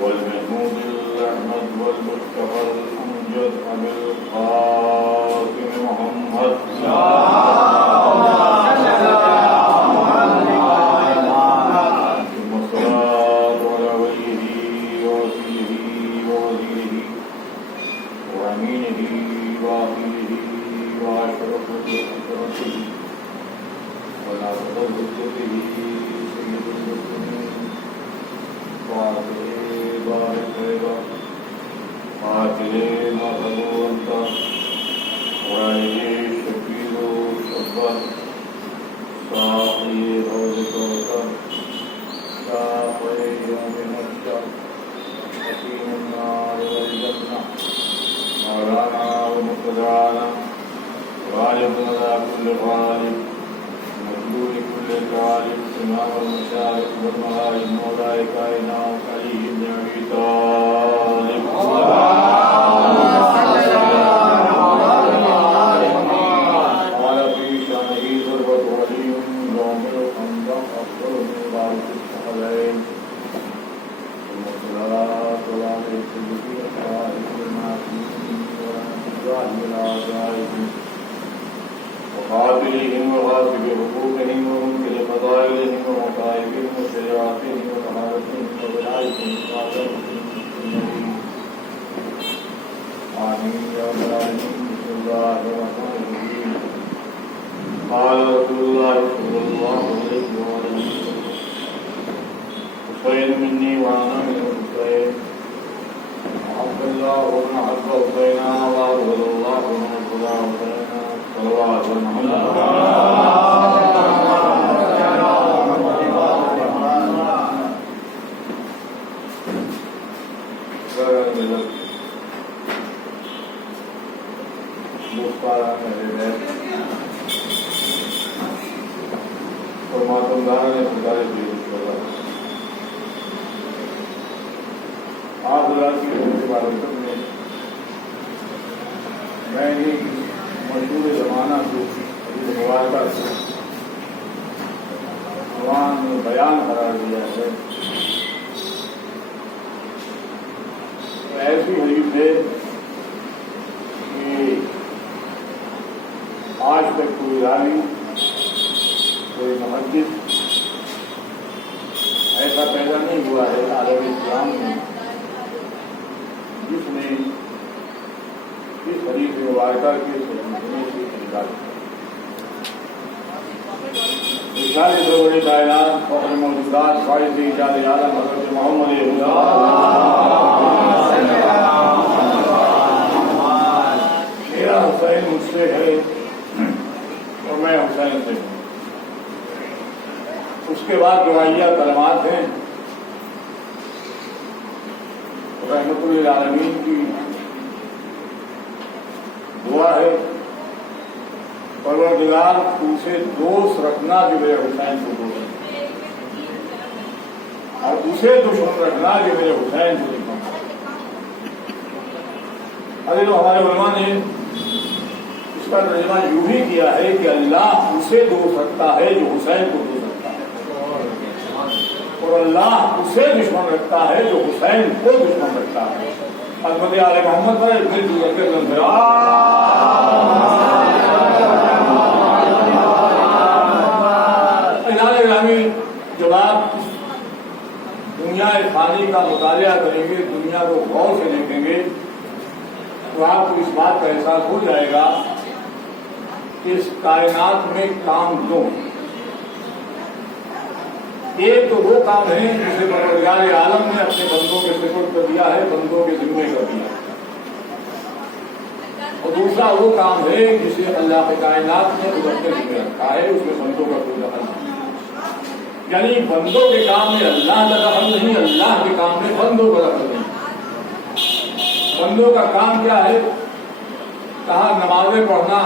والمحمود الأحمد والمجتبى الأمجد أبي القاسم محمد ثم الصلاة على وليه ووكيله ووزيره وأمينه وأخيه وأشرف أسرته وناصر ذريته سيد المسلمين قاتل مخلوق وعلي شبير شبر ساقي روض كوثر ساقي يوم محشر حكيم النار والجنة مولانا ومقتدانا غالب على كل غالب مجلول كل غالب إمام المشارق والمغارب مولاي كائنات علي بن أبي طالب قال في شأنه ضربة ولي يوم الخندق أفضل من بارك الثقلين ثم الصلاة على الصديق الخائف المعصومين والأنبياء والأعداء وقابلهم وغاصب حقوقهم ومنكر فضائلهم ومصائبهم وشياطهم وطهارتهم وبلعتهم وعظمتهم آمين يا رب العالمين. بسم الله الرحمن الرحيم. قال رسول الله صلى الله عليه وسلم حسين مني وأنا من الحسين أحب الله ومن أحب حسينا وأبغض الله ومن أبغض حسينا صلوات محمد اور ماتمدار نے خدائے دی آپ حضرات کی عبادت میں میں ہی مشہور زمانہ سے مبارکہ سے قرآن میں بیان قرار دیا ہے. ایسی حدیث ہے کہ آج تک کوئی راوی کوئی محدث ایسا پیدا نہیں ہوا ہے عالم اسلام میں جس نے اس حدیث مبارکہ کے سننے سے انکار کیا. ارشاد سرور کائنات فخر موجودات فائز ایجاد عالم حضرت محمد میرا حسین مجھ سے ہے اور میں حسین سے ہوں. اس کے بعد دعائیہ کلمات ہیں. رحمت للعالمین کی دعا ہے پروردگار اسے دوست رکھنا جو میرے حسین کو دوست اور اسے دشمن رکھنا جو میرے حسین کو دشمن. ارے تو ہمارے علماء نے اس کا ترجمہ یوں ہی کیا ہے کہ اللہ اسے دوست رکھتا ہے جو حسین کو دوست رکھتا ہے اور اللہ اسے دشمن رکھتا ہے جو حسین کو دشمن رکھتا ہے. حضرت آل محمد پر جب آپ دنیا فانی کا مطالعہ کریں گے دنیا کو غور سے دیکھیں گے تو آپ کو اس بات کا احساس ہو جائے گا کہ اس کائنات میں کام دو ایک تو وہ کام ہے جسے پروردگار عالم نے اپنے بندوں کے سپرد کر دیا ہے، بندوں کے ذمے کر دیا ہے، اور دوسرا وہ کام ہے جسے اللہ کے کائنات نے خود اپنے ذمے رکھا ہے، اس میں بندوں کا کوئی دخل نہیں، یعنی بندوں کے کام میں اللہ کا دخل نہیں، اللہ کے کام میں بندوں کا دخل نہیں۔ بندوں کا کام کیا ہے؟ کہا نمازیں پڑھنا،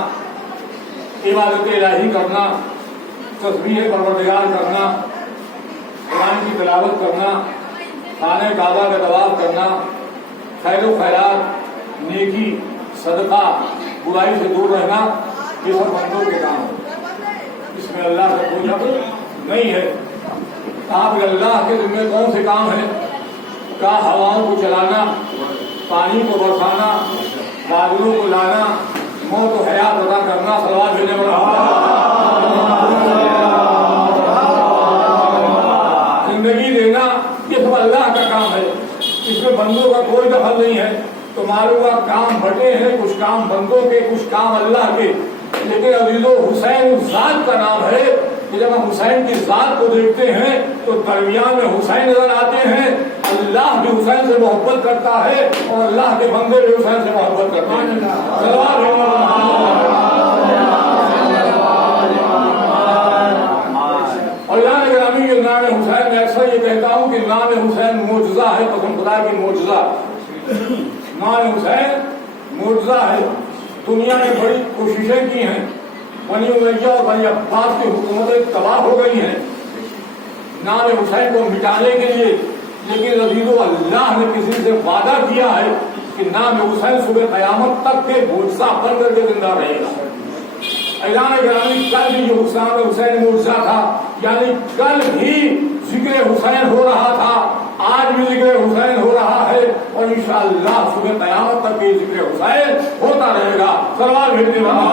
عبادت الہی کرنا، تسبیح پروردگار کرنا، قرآن کی تلاوت کرنا، خانہ کعبہ کا طواف کرنا، خیر و خیرات، نیکی، صدقہ، برائی سے دور رہنا، یہ سب بندوں کے کام ہے، اس میں اللہ کا کوئی حق نہیں ہے۔ آپ اللہ کے ذمہ کون سے کام ہیں؟ کہا ہواؤں کو چلانا، پانی کو برسانا، بادلوں کو لانا، موت و حیات ادا کرنا، صلوات بھیجنے والا زندگی دینا، یہ سب اللہ کا کام ہے، اس میں بندوں کا کوئی دخل نہیں ہے۔ تو معلوم ہوا کام بٹے ہیں، کچھ کام بندوں کے، کچھ کام اللہ کے، لیکن عزیزو حسین اس ذات کا نام ہے کہ جب ہم حسین کی ذات کو دیکھتے ہیں تو درمیان میں حسین نظر آتے ہیں۔ اللہ بھی حسین سے محبت کرتا ہے اور اللہ کے بندے بھی حسین سے محبت کرتے ہیں۔ اور یہاں گرامی کے نام حسین میں اکثر یہ کہتا ہوں کہ نام حسین معجزہ ہے، قسم خدا کی معجزہ، نام حسین معجزہ ہے۔ دنیا نے بڑی کوششیں کی ہیں، بنی امیہ اور بنی عباس کی حکومتیں تباہ ہو گئی ہیں نام حسین کو مٹانے کے لیے، لیکن عزیزو اللہ نے کسی سے وعدہ کیا ہے کہ نام حسین صبح قیامت تک کے معجزہ بن کر کے زندہ رہے گا۔ اعلان گرامی کل بھی جو نام حسین معجزہ تھا، یعنی کل بھی ذکر حسین ہو رہا تھا، آج بھی ذکر حسین ہو رہا ہے، اور انشاءاللہ صبح قیامت تک یہ ذکر حسین ہوتا رہے گا۔ صلوات بھیجنے والا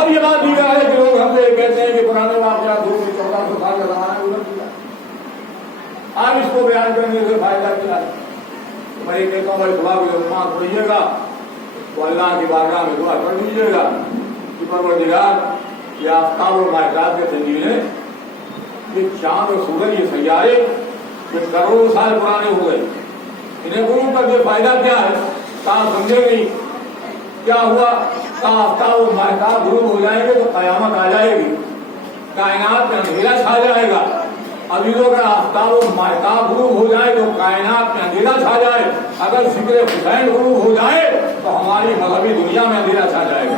اب یہ بات دیگر ہے کہ لوگ ہم سے کہتے ہیں کہ پرانے واقعات 1400 سال کا زمانہ ہے، ادھر کیا آج اس کو بیان کرنے سے فائدہ کیا ہے؟ میں یہ کہتا ہوں بھائی دعا کو جب ماں پڑھیے گا تو اللہ کی بارگاہ میں دعا کر دیجیے گا کہ پروردگار یہ آفتاب اور ماہتاب کے تنجیلیں، یہ چاند اور سورج، یہ سیارے یہ کروڑوں سال پرانے ہو گئے، انہیں غروب کر کے فائدہ کیا ہے؟ کہاں سمجھے نہیں کیا ہوا؟ کہاں آفتاب اور ماہتاب غروب ہو جائیں گے تو قیامت آ جائے گی، کائنات میں اندھیرا چھا جائے گا۔ ابھی لوگ اگر آفتاب و ماہتاب غروب ہو جائے تو کائنات میں اندھیرا چھا جائے، اگر ذکر حسین غروب ہو جائے تو ہماری مذہبی دنیا میں اندھیرا چھا جائے گا۔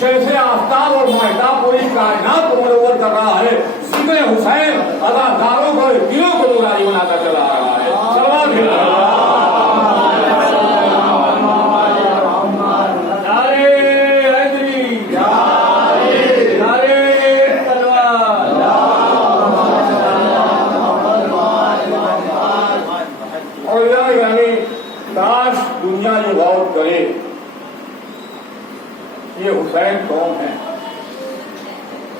جیسے آفتاب اور ماہتاب پوری کائنات کو منور کر رہا ہے، ذکر حسین اداکاروں کو، دلوں کو نورانی بناتا چلا رہا ہے۔ کاش دنیا یہ غور کرے یہ حسین کون ہے،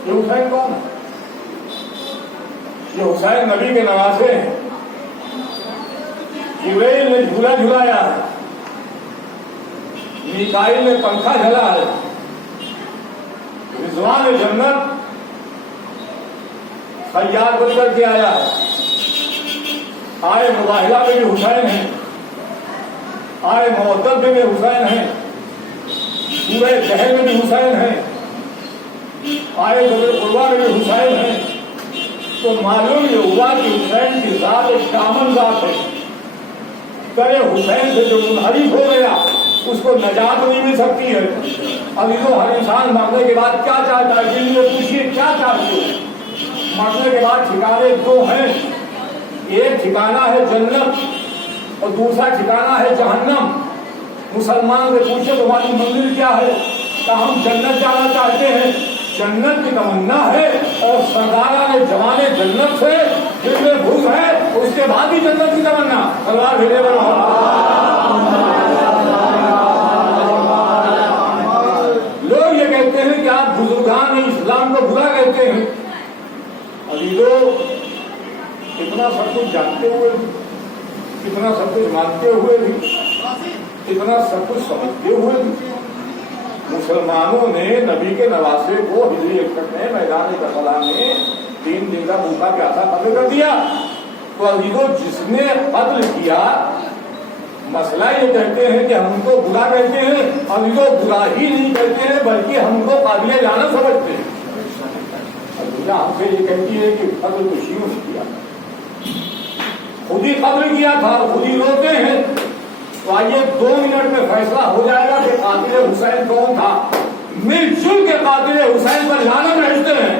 یہ حسین کون ہے؟ یہ حسین نبی کے نواسے ہیں، جبریل نے جھولا جھلایا ہے، میکائیل نے پنکھا جھلا ہے، رضوان جنت سیار بن کر کے آیا ہے، آئے مباہلہ میں بھی حسین ہیں، آئے معدل میں بھی حسین ہیں، سورہ جہل میں بھی حسین ہیں، آئے جبل قربہ میں بھی حسین ہیں۔ تو معلوم یہ ہوا کہ حسین کی ذات ایک کامل ذات ہے، کرے حسین سے جو منحرف ہو گیا اس کو نجات نہیں مل سکتی ہے۔ اب یہ ہر انسان مرنے کے بعد کیا چاہتا ہے؟ دل میں پوچھیے کیا چاہتے ہو؟ مرنے کے بعد ٹھکانے دو ہیں، ایک ٹھکانہ ہے جنت اور دوسرا ٹھکانہ ہے جہنم۔ مسلمان سے پوچھے تمہاری منزل کیا ہے؟ کہ ہم جنت جانا چاہتے ہیں، جنت کی تمنا ہے، اور سرداران جوان جنت سے دل میں بھوک ہے، اس کے بعد بھی جنت کی تمنا۔ اللہ بھیجے لوگ یہ کہتے ہیں کہ آپ بزرگان اسلام کو برا کہتے ہیں۔ عزیزو اتنا سب کچھ جانتے ہوئے بھی، اتنا سب کچھ مانتے ہوئے بھی، اتنا سب کچھ سمجھتے ہوئے بھی مسلمانوں نے نبی کے نواسے کو ہجری 61 میں میدان کربلا میں 3 دن کا بھوکا پیاسا قتل کر دیا. تو عزیزو جس نے قتل کیا مسئلہ یہ کہتے ہیں کہ ہم کو برا کہتے ہیں، عزیزو برا ہی نہیں کہتے ہیں بلکہ ہم کو قابل لعنت سمجھتے ہیں. دنیا ہم سے یہ کہتی ہے کہ قتل تو شیعوں نے کیا، خود ہی قتل کیا تھا، خود ہی روتے ہیں. تو آئیے 2 منٹ میں فیصلہ ہو جائے گا کہ قاتل حسین کون تھا. مل جل کے قاتل حسین پر لعنت بھیجتے ہیں.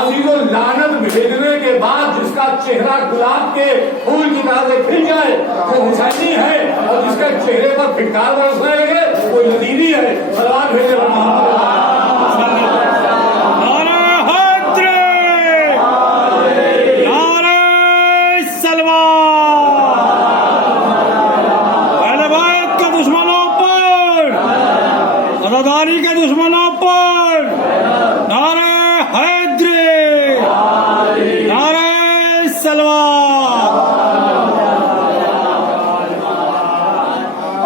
عزیزو لعنت بھیجنے کے بعد جس کا چہرہ گلاب کے پھول کی طرح سے کھل جائے وہ حسینی ہے، اور جس کے چہرے پر پھٹکار برسنے لگے وہ یزیدی ہے. صلوات بھیجے ازاداری کے دشمنوں پر نعرہ حیدری، نعرہ سلوات.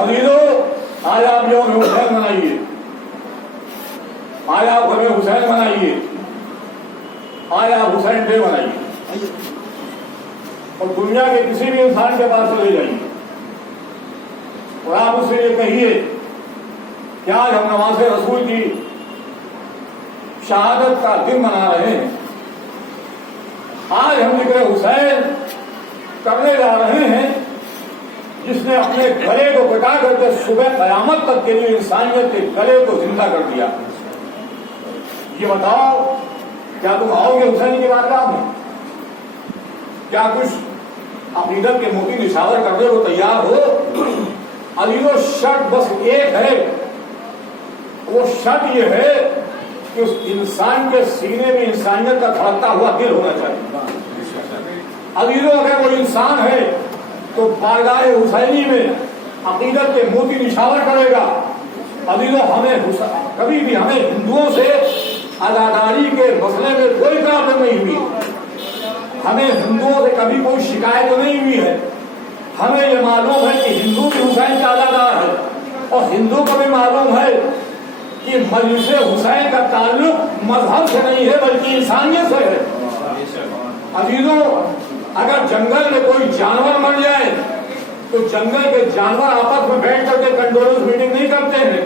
عزیزو آج آپ یوم حسین منائیے، آج آپ گھر حسین منائیے، آج آپ حسین ڈے منائیے، اور دنیا کے کسی بھی انسان کے پاس چلے جائیے اور آپ اس سے یہ کہیے کہ آج ہم نواز رسول کی شہادت کا دن منا رہے ہیں، آج ہم ذکر حسین کرنے جا رہے ہیں جس نے اپنے گلے کو کٹا کر کے صبح قیامت تک کے لیے انسانیت کے گلے کو زندہ کر دیا. یہ بتاؤ کیا تم آؤ گے حسین کی بارگاہ میں؟ کیا کچھ عقیدت کے موتی نشاور کرنے کو تیار ہو؟ عزیزو شرط بس ایک ہے، وہ شرط یہ ہے کہ اس انسان کے سینے میں انسانیت کا دھڑکتا ہوا دل ہونا چاہیے. عزیزو اگر وہ انسان ہے تو بارگاہ حسینی میں عقیدت کے موتی نشاور کرے گا. عزیزو ہمیں کبھی بھی ہمیں ہندوؤں سے عزاداری کے مسئلے میں کوئی پرابلم نہیں ہوئی، ہمیں ہندوؤں سے کبھی کوئی شکایت نہیں ہوئی ہے. ہمیں یہ معلوم ہے کہ ہندو بھی حسین کے عزادار ہے، اور ہندو کو بھی معلوم ہے کہ مجلس حسین کا تعلق مذہب سے نہیں ہے بلکہ انسانیت سے ہے. عزیزو اگر جنگل میں کوئی جانور مر جائے تو جنگل کے جانور آپس میں بیٹھ کر کے کنڈولنس میٹنگ نہیں کرتے ہیں،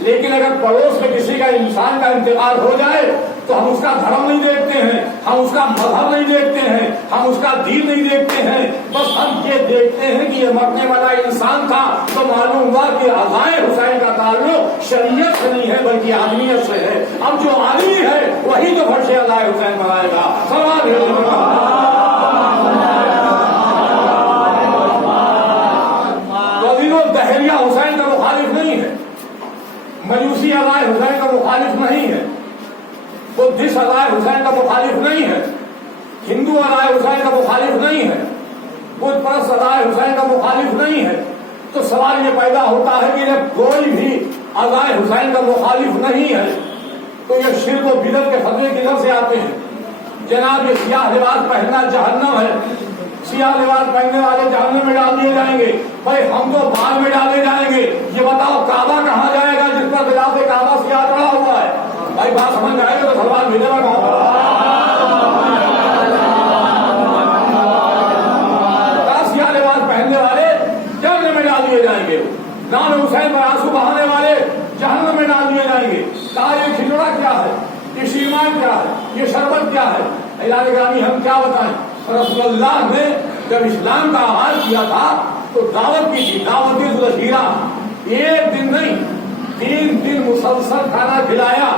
لیکن اگر پڑوس میں کسی کا انسان کا انتقال ہو جائے تو ہم اس کا دھرم نہیں دیکھتے ہیں، ہم اس کا مذہب نہیں دیکھتے ہیں، ہم اس کا دین نہیں دیکھتے ہیں، بس ہم یہ دیکھتے ہیں کہ یہ مرنے والا انسان تھا. تو معلوم ہوا کہ عزائے حسین کا تعلق شریعت سے نہیں ہے بلکہ آدمیت سے ہے. اب جو آدمی ہے وہی تو فرش عزائے حسین منائے گا. سوال دہریہ حسین کا مخالف نہیں ہے، مجوسی عزائے حسین کا مخالف نہیں ہے، بدھسٹ عزائے حسین کا مخالف نہیں ہے، ہندو عزائے حسین کا مخالف نہیں ہے، بدھ پرست عزائے حسین کا مخالف نہیں ہے. تو سوال یہ پیدا ہوتا ہے کہ جب کوئی بھی عزائے حسین کا مخالف نہیں ہے تو یہ شرک و بدعت کے فتوے کدھر سے آتے ہیں؟ جناب یہ سیاہ لباس پہننا جہنم ہے، سیاہ لباس پہننے والے جہنم میں ڈال دیے جائیں گے. بھائی ہم تو بعد میں ڈالے جائیں گے. یہ بتاؤ کعبہ کہاں جائے گا جس پر خلاف کعبہ سیاہ چڑھا ہوا ہے؟ بھائی بات سمجھ آئے گا تو سوال بھیجے گا سیاہ لباس پہننے والے جہنم میں ڈال دیے جائیں گے، نام حسین پر آنسو بہانے والے جہنم میں ڈال دیے جائیں گے. کہا یہ کھچڑا کیا ہے، یہ شیرمان کیا ہے، یہ شربت کیا ہے؟ اعلان گرامی ہم کیا بتائیں. رسول اللہ نے جب اسلام کا آغاز کیا تھا تو دعوت کی تھی، دعوت ذخیرہ. ایک دن نہیں 3 دن مسلسل کھانا کھلایا.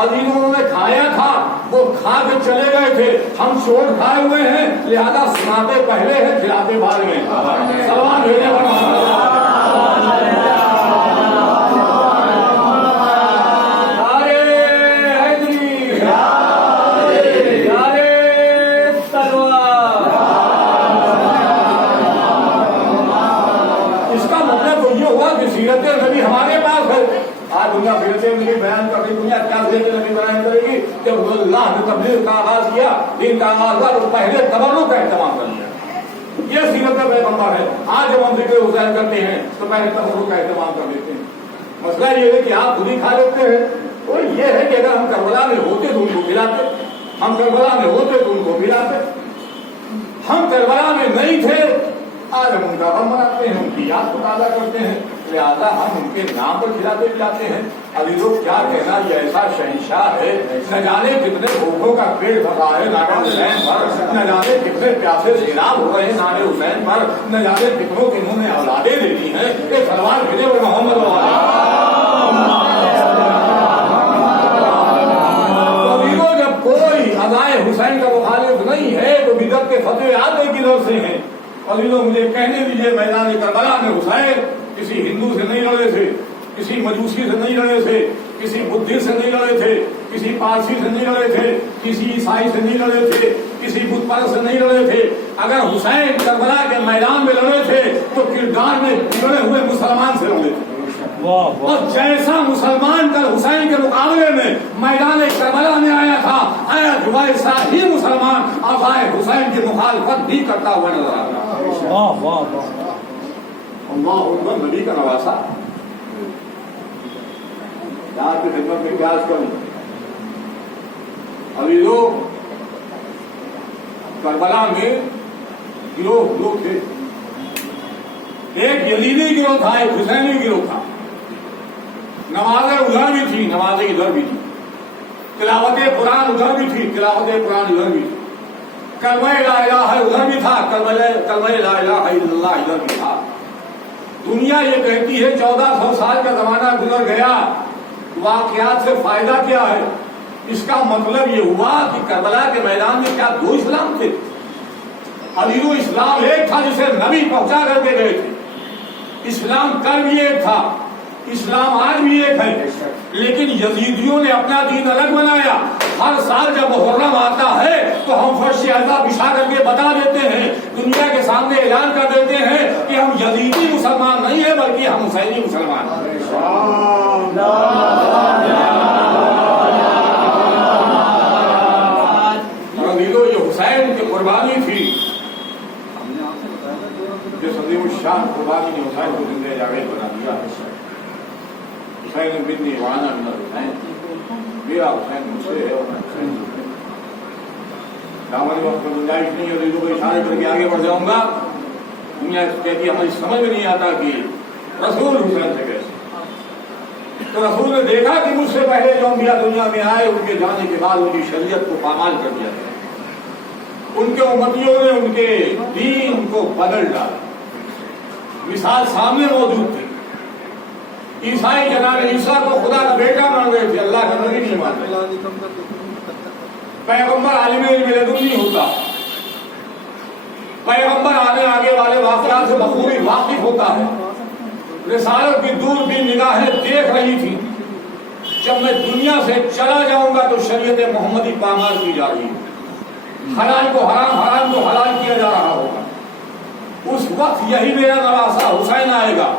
عزیزوں انہوں نے کھایا تھا، وہ کھا کے چلے گئے تھے. ہم چوٹ کھائے ہوئے ہیں لہذا سناتے پہلے ہیں کھلاتے بعد میں. سلمان بھیجے نبی ہمارے پاس ہے. آج دنیا پھر سے نبی بیان کر رہی، دنیا کیا سے نبی بیان کرے گی؟ جب اللہ نے تبلیغ کا آغاز کیا، دین کا آغاز ہوا تو پہلے تبرک کا اہتمام کر لیا. یہ سیرت پیغمبر ہے. آج جب ہم ذکر حسین کرتے ہیں تو پہلے تبرک کا اہتمام کر لیتے ہیں. مسئلہ یہ ہے کہ آپ خود ہی کھا لیتے ہیں. تو یہ ہے کہ اگر ہم کربلا میں ہوتے تو ان کو کھلاتے, ہم کربلا میں ہوتے تو ان کو کھلاتے. ہم کربلا میں نہیں تھے, آج ہم ان کا غم مناتے ہیں, ان کی یاد کو تازہ کرتے ہیں, لہٰذا ہم ان کے نام پر کھلاتے پلاتے ہیں. ابھی لوگ کیا کہنا, یہ ایسا شہنشاہ ہے, نہ جانے کتنے بھوکھوں کا پیٹ بھرا ہے نام حسین پر, نہ جانے کتنے پیاسے سیراب ہو رہے ہیں نام حسین پر, نہ جانے کتنوں کے انہوں نے اولادیں دے دی ہیں. یہ سلوار بھیجے ہوئے محمد جب کوئی ادائے حسین کا مخالف نہیں ہے تو بدعت کے فتوے آتے کدھر سے ہیں؟ اور مجھے کہنے دیجیے, میدان کربلا میں حسین کسی ہندو سے نہیں لڑے تھے, کسی مجوسی سے نہیں لڑے تھے, کسی بدھسٹ سے نہیں لڑے تھے, کسی پارسی سے نہیں لڑے تھے, کسی عیسائی سے نہیں لڑے تھے, کسی بت پرست سے نہیں لڑے تھے. اگر حسین کربلا کے میدان میں لڑے تھے تو کردار میں بگڑے ہوئے مسلمان سے لڑے تھے. اور جیسا مسلمان کل حسین کے مقابلے میں میدان کربلا میں آیا تھا, آیا ویسا ہی مسلمان آبائے حسین کی مخالفت بھی کرتا ہوا نظر آ رہا. اللہ اکبر, نبی کا نواسا. آپ کی خدمت میں کیا عرض کروں, ابھی لوگ کربلا میں گروہ تھے. ایک یزیدی گروہ تھا, ایک حسینی گروہ تھا. نمازیں ادھر بھی تھی, نمازیں ادھر بھی تھی. تلاوت قرآن ادھر بھی تھی, تلاوت قرآن ادھر بھی تھی. کلمہ لا الہ ادھر بھی تھا, کلمہ لا الہ الا اللہ ادھر بھی تھا. دنیا یہ کہتی ہے 1400 سال کا زمانہ گزر گیا, واقعات سے فائدہ کیا ہے؟ اس کا مطلب یہ ہوا کہ کربلا کے میدان میں کیا دو اسلام تھے؟ ابھی وہ اسلام ایک تھا جسے نبی پہنچا کر کے گئے تھے. اسلام کل بھی ایک تھا, اسلام آج بھی ایک ہے, لیکن یزیدیوں نے اپنا دین الگ بنایا. ہر سال جب محرم آتا ہے تو ہم فرش اعضا بچھا کر کے بتا دیتے ہیں, دنیا کے سامنے اعلان کر دیتے ہیں کہ ہم یزیدی مسلمان نہیں ہیں بلکہ ہم حسینی مسلمان ہیں. یہ حسین کی قربانی تھی, جو صدیم الشان قربانی نے حسین کو زندہ جاوید بنا دیا. حسین بن وانا من الحسین, میرا حسین مجھ سے ہے اور میں حسین سے. ہماری وقت میں گنجائش نہیں ہوتی تو اشارے کر کے آگے بڑھ جاؤں گا. دنیا کہتی ہے ہماری سمجھ میں نہیں آتا کہ رسول حسین سے کیسے. تو رسول نے دیکھا کہ مجھ سے پہلے جو انبیاء دنیا میں آئے ان کے جانے کے بعد ان کی شریعت کو پامال کر دیا گیا. ان کے امتیوں نے ان کے دین کو بدل ڈالا. مثال سامنے موجود تھی. عیسائی جناب عیسیٰ کو خدا کا بیٹا مان رہے تھے, اللہ کا نبی نہیں مان رہے. پیغمبر عالم لدنی ہوتا, پیغمبر آگے والے واقعات سے بخوبی واقف ہوتا ہے. رسالت کی دور بھی نگاہیں دیکھ رہی تھی. جب میں دنیا سے چلا جاؤں گا تو شریعت محمدی پامال کی جا رہی ہے. حلال کو حرام, حرام کو حلال کیا جا رہا ہوگا. اس وقت یہی میرا نواسا حسین آئے گا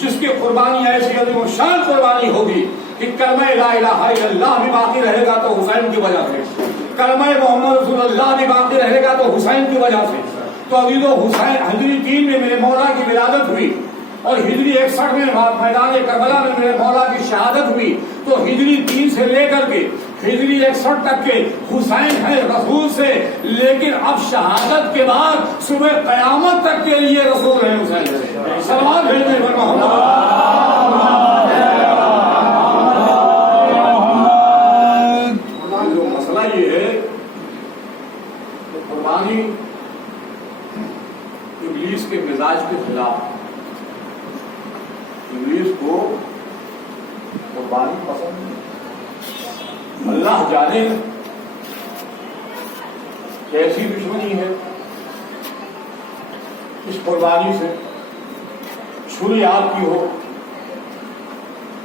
جس کی قربانی ایسی عظیم و شان قربانی ہوگی کہ کلمہ لا الہ الا اللہ بھی باقی رہے گا تو حسین کی وجہ سے, کلمہ محمد رسول اللہ بھی باقی رہے گا تو حسین کی وجہ سے. تو ابھی تو حسین ہجری 3 میں میرے مولا کی ولادت ہوئی اور ہجری 61 میں میدان کربلا میں میرے مولا کی شہادت ہوئی. تو ہجری 3 سے لے کر کے ہجری 61 تک کے حسین ہے رسول سے, لیکن اب شہادت کے بعد صبح قیامت تک کے لیے رسول ہے حسین سے. سلام بھیجنے پر جو مسئلہ یہ ہے کہ قربانی ابلیس کے مزاج کے خلاف. ابلیس کو قربانی پسند نہیں. اللہ جانے کیسی دشمنی ہے اس قربانی سے. چھری آپ کی ہو,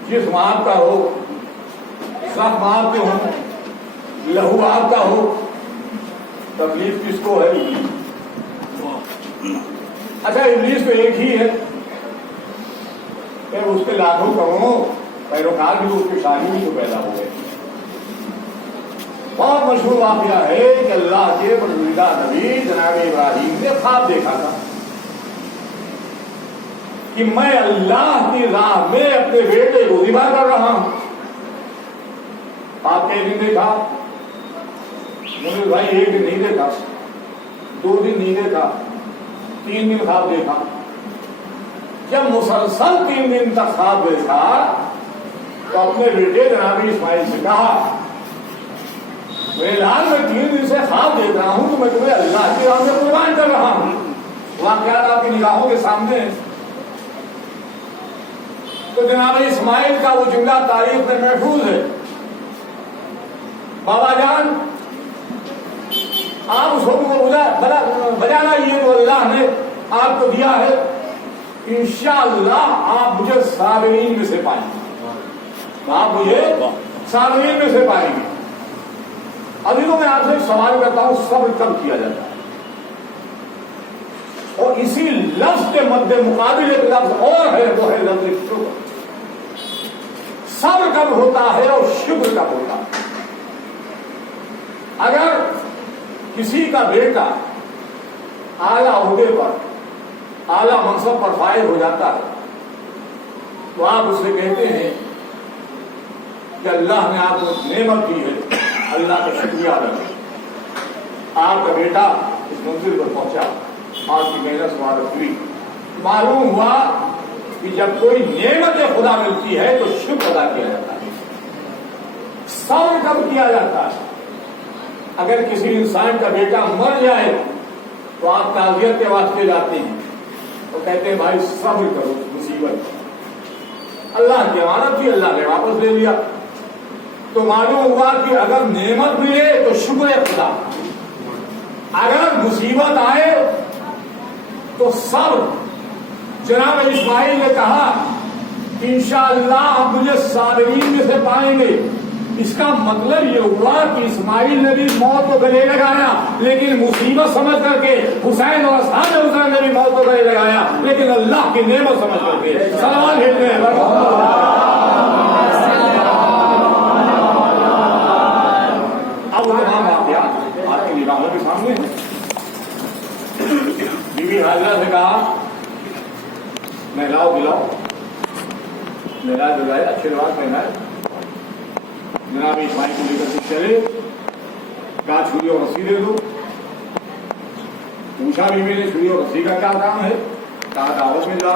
جسم آپ کا ہو, زخم آپ کے ہو, لہو آپ کا ہو, تکلیف کس کو ہے؟ اچھا ابلیس تو ایک ہی ہے, پھر اس کے لاکھوں کروڑوں پیروکار بھی اس کے شاہی بھی تو پیدا ہو گئے. بہت مشہور واقعہ ہے کہ اللہ کے پسندیدہ نبی جناب ابراہیم نے خواب دیکھا تھا. کہ میں اللہ کی راہ میں اپنے بیٹے کو ذبح کر رہا ہوں. آپ ایک دن دیکھا؟ بھائی ایک دن نہیں دیکھا, 2 دن نہیں دیکھا, 3 دن خواب دیکھا. جب مسلسل 3 دن تک خواب دیکھا تو اپنے بیٹے جناب اسماعیل سے کہا, میرے لال میں 3 دن سے خواب دیکھ رہا ہوں تو میں تمہیں اللہ کی راہ میں قربان کر رہا ہوں. واقعات آپ کی نگاہوں کے سامنے. تو جناب اسماعیل کا وہ جملہ تاریخ میں محفوظ ہے, بابا جان آپ اس حکم کو بجانا یہ تو اللہ نے آپ کو دیا ہے, انشاءاللہ آپ مجھے صابرین میں سے پائیں گے, آپ مجھے صابرین میں سے پائیں گے. ابھی تو میں آپ سے ایک سوال کرتا ہوں, صبر کب کیا جاتا ہے؟ اور اسی لفظ کے مد مقابل ایک لفظ اور ہے, وہ ہے لفظ شکر. صبر کب ہوتا ہے اور شکر کب ہوتا ہے؟ اگر کسی کا بیٹا اعلیٰ عہدے پر, اعلیٰ منصب پر فائز ہو جاتا ہے تو آپ اسے کہتے ہیں کہ اللہ نے آپ کو نعمت دی ہے, اللہ کا شکریہ ادا کریں. آپ کا بیٹا اس منزل پر پہنچا, آپ کی محنت سوارت ہوئی. معلوم ہوا کہ جب کوئی نعمت خدا ملتی ہے تو شکر ادا کیا جاتا ہے. صبر کب کیا جاتا ہے؟ اگر کسی انسان کا بیٹا مر جائے تو آپ تعزیت کے واسطے جاتے ہیں تو کہتے ہیں بھائی صبر کرو, مصیبت اللہ کی امانت تھی, اللہ نے واپس لے لیا. تو معلوم ہوا کہ اگر نعمت ملے تو شکر خدا, اگر مصیبت آئے تو صبر. جناب اسماعیل نے کہا کہ انشاءاللہ آپ مجھے صابرین میں سے پائیں گے. اس کا مطلب یہ ہوا کہ اسماعیل نے بھی موت کو گلے لگایا لیکن مصیبت سمجھ کر کے, حسین اور اصحاب حسین نے بھی موت کو گلے لگایا لیکن اللہ کی نعمت سمجھ کر کے. سلام بھیجتے ہیں. اب وہ تمام واقعات آپ کی نگاہوں کے سامنے ہیں. بی بی حاجرہ سے کہا نہلاؤ دلاؤ, نہلائے دلائے, اچھے لباس پہنائے. جناب اسماعیل کو لے کر کے چلے, کہا چھری اور رسی دے دو. پوچھا بھی میں نے چھری اور رسی کا کیا کام ہے, کہا دعوت میں جا